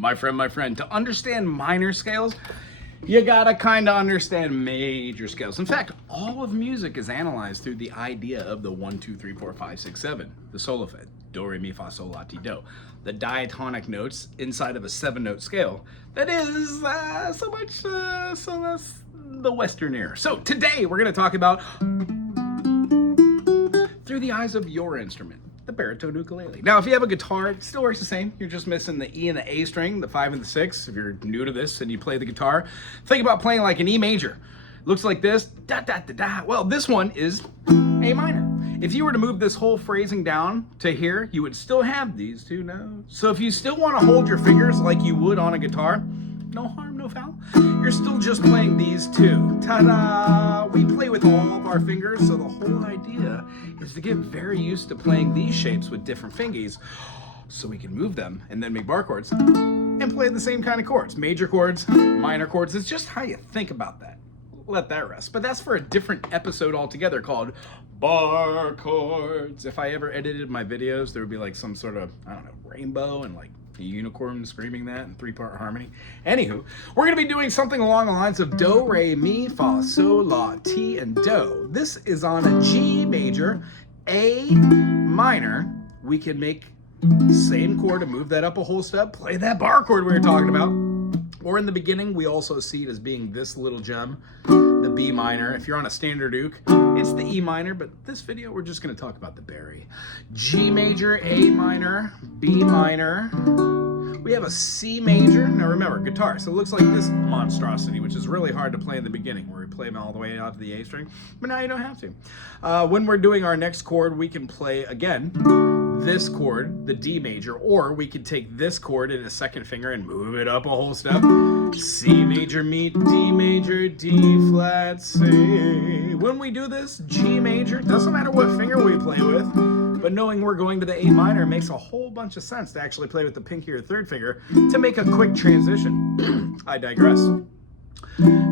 My friend, to understand minor scales, you gotta kind of understand major scales. In fact, all of music is analyzed through the idea of the 1, 2, 3, 4, 5, 6, 7, the solfege, do, re, mi, fa, sol, la, ti, do, the diatonic notes inside of a 7-note scale. That is so that's the Western ear. So today we're gonna talk about through the eyes of your instrument, the baritone ukulele. Now, if you have a guitar, it still works the same. You're just missing the E and the A string, the 5 and the 6. If you're new to this and you play the guitar, think about playing like an E major. Looks like this, da da da da. Well, this one is A minor. If you were to move this whole phrasing down to here, you would still have these 2 notes. So if you still want to hold your fingers like you would on a guitar, no harm, no foul. You're still just playing these 2. Ta-da! We play with all of our fingers, so the whole idea is to get very used to playing these shapes with different fingies so we can move them and then make bar chords and play the same kind of chords. Major chords, minor chords. It's just how you think about that. Let that rest. But that's for a different episode altogether called bar chords. If I ever edited my videos, there would be like some sort of, I don't know, rainbow and like a unicorn screaming that in 3-part harmony. Anywho, we're going to be doing something along the lines of do, re, mi, fa, sol, la, ti, and do. This is on a G major, A minor. We can make same chord and move that up a whole step, play that bar chord we were talking about. Or in the beginning, we also see it as being this little gem, the B minor. If you're on a standard uke, it's the E minor, but this video, we're just gonna talk about the Bari. G major, A minor, B minor. We have a C major. Now remember, guitar, so it looks like this monstrosity, which is really hard to play in the beginning, where we play them all the way out to the A string, but now you don't have to. When we're doing our next chord, we can play, again, this chord, the D major, or we could take this chord in a second finger and move it up a whole step. C major, meet D major, D flat, C. When we do this, G major, doesn't matter what finger we play with, but knowing we're going to the A minor makes a whole bunch of sense to actually play with the pinky or third finger to make a quick transition. I digress.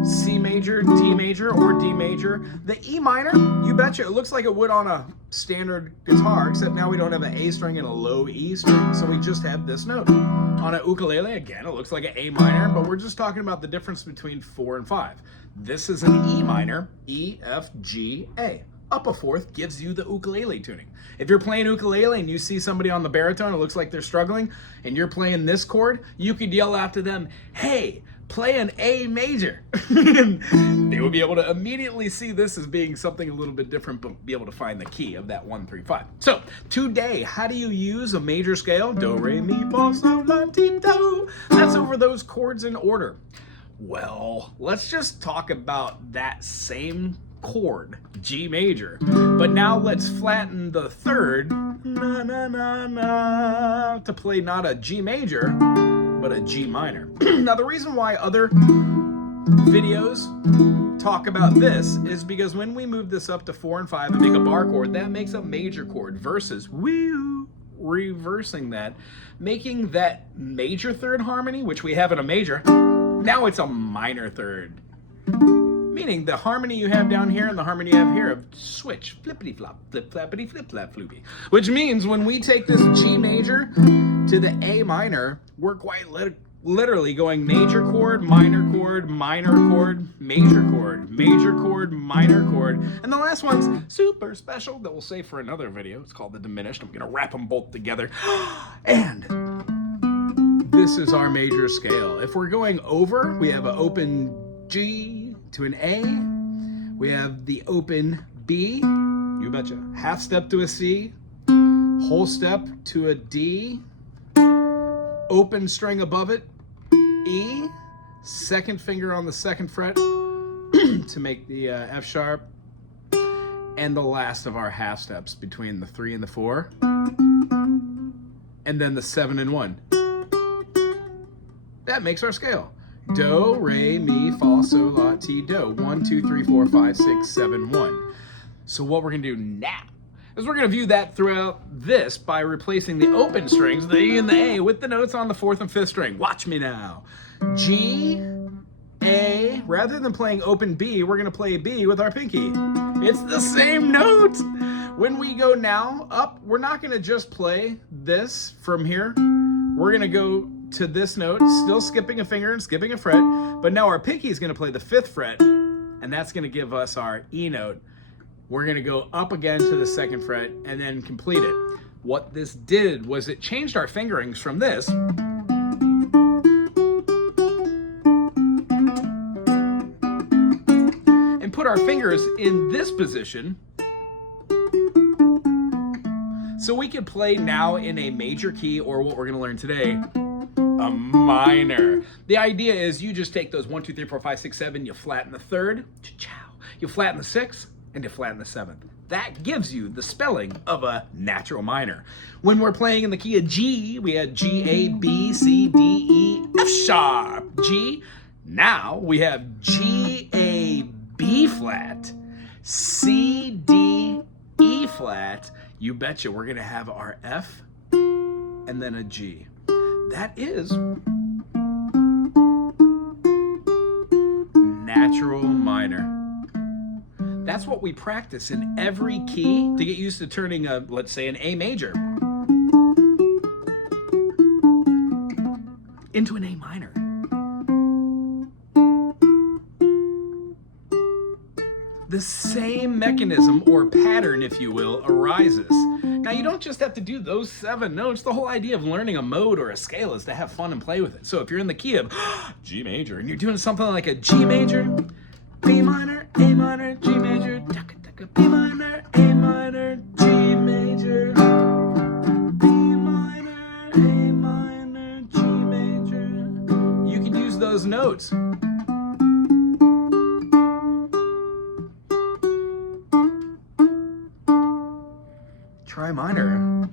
C major, D major, or D major. The E minor, you betcha, it looks like it would on a standard guitar, except now we don't have an A string and a low E string, so we just have this note. On a ukulele, again, it looks like an A minor, but we're just talking about the difference between 4 and 5. This is an E minor, E, F, G, A. Up a fourth gives you the ukulele tuning. If you're playing ukulele and you see somebody on the baritone, it looks like they're struggling, and you're playing this chord, you could yell after them, hey, play an A major. They would be able to immediately see this as being something a little bit different, but be able to find the key of that 1, 3, 5. So today, how do you use a major scale? Do, re, mi, fa, sol, la, ti, do. That's over those chords in order. Well, let's just talk about that same chord, G major, but now let's flatten the third, na, na, na, na, to play not a G major, but a G minor. Now, the reason why other videos talk about this is because when we move this up to 4 and 5 and make a bar chord, that makes a major chord versus reversing that, making that major third harmony, which we have in a major, now it's a minor third. Meaning the harmony you have down here and the harmony you have here have switch, flippity-flop, flip-flappity, flip-flap-floopy. Which means when we take this G major to the A minor, we're quite literally going major chord, minor chord, minor chord, major chord, major chord, minor chord. And the last one's super special that we'll save for another video. It's called the diminished. I'm gonna wrap them both together. And this is our major scale. If we're going over, we have an open G to an A. We have the open B, you betcha. Half step to a C, whole step to a D, open string above it, E, second finger on the second fret to make the F sharp, and the last of our half steps between the 3 and the 4, and then the 7 and 1. That makes our scale. Do, re, mi, fa, sol, la, ti, do. 1, 2, 3, 4, 5, 6, 7, 1. So what we're gonna do now is we're gonna view that throughout this by replacing the open strings, the E and the A, with the notes on the 4th and 5th string. Watch me now. G, A, rather than playing open B, we're gonna play B with our pinky. It's the same note. When we go now up, we're not gonna just play this from here. We're gonna go to this note, still skipping a finger and skipping a fret, but now our pinky is going to play the 5th fret, and that's going to give us our E note. We're going to go up again to the 2nd fret and then complete it. What this did was it changed our fingerings from this and put our fingers in this position so we could play now in a major key, or what we're going to learn today, a minor. The idea is you just take those 1, 2, 3, 4, 5, 6, 7, you flatten the 3rd, you flatten the 6th, and you flatten the 7th. That gives you the spelling of a natural minor. When we're playing in the key of G, we had G, A, B, C, D, E, F sharp, G. Now we have G, A, B flat, C, D, E flat. You betcha we're gonna have our F and then a G. That is natural minor. That's what we practice in every key to get used to turning a, let's say, an A major into an A minor. The same mechanism or pattern, if you will, arises. Now, you don't just have to do those 7 notes. The whole idea of learning a mode or a scale is to have fun and play with it. So if you're in the key of G major and you're doing something like a G major, B minor, A minor, G major, B minor, A minor, G major, B minor, A minor, G major. You can use those notes. Try minor.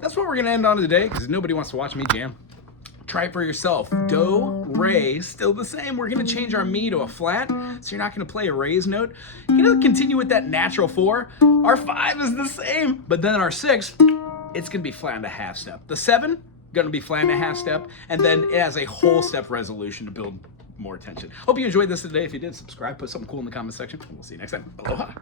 That's what we're going to end on today, because nobody wants to watch me jam. Try it for yourself. Do, re, still the same. We're going to change our mi to a flat, so you're not going to play a raised note. You're going to continue with that natural 4. Our 5 is the same, but then our 6, it's going to be flat and a half step. The 7, going to be flat and a half step, and then it has a whole step resolution to build more attention. Hope you enjoyed this today. If you did, subscribe, put something cool in the comment section, and we'll see you next time. Aloha.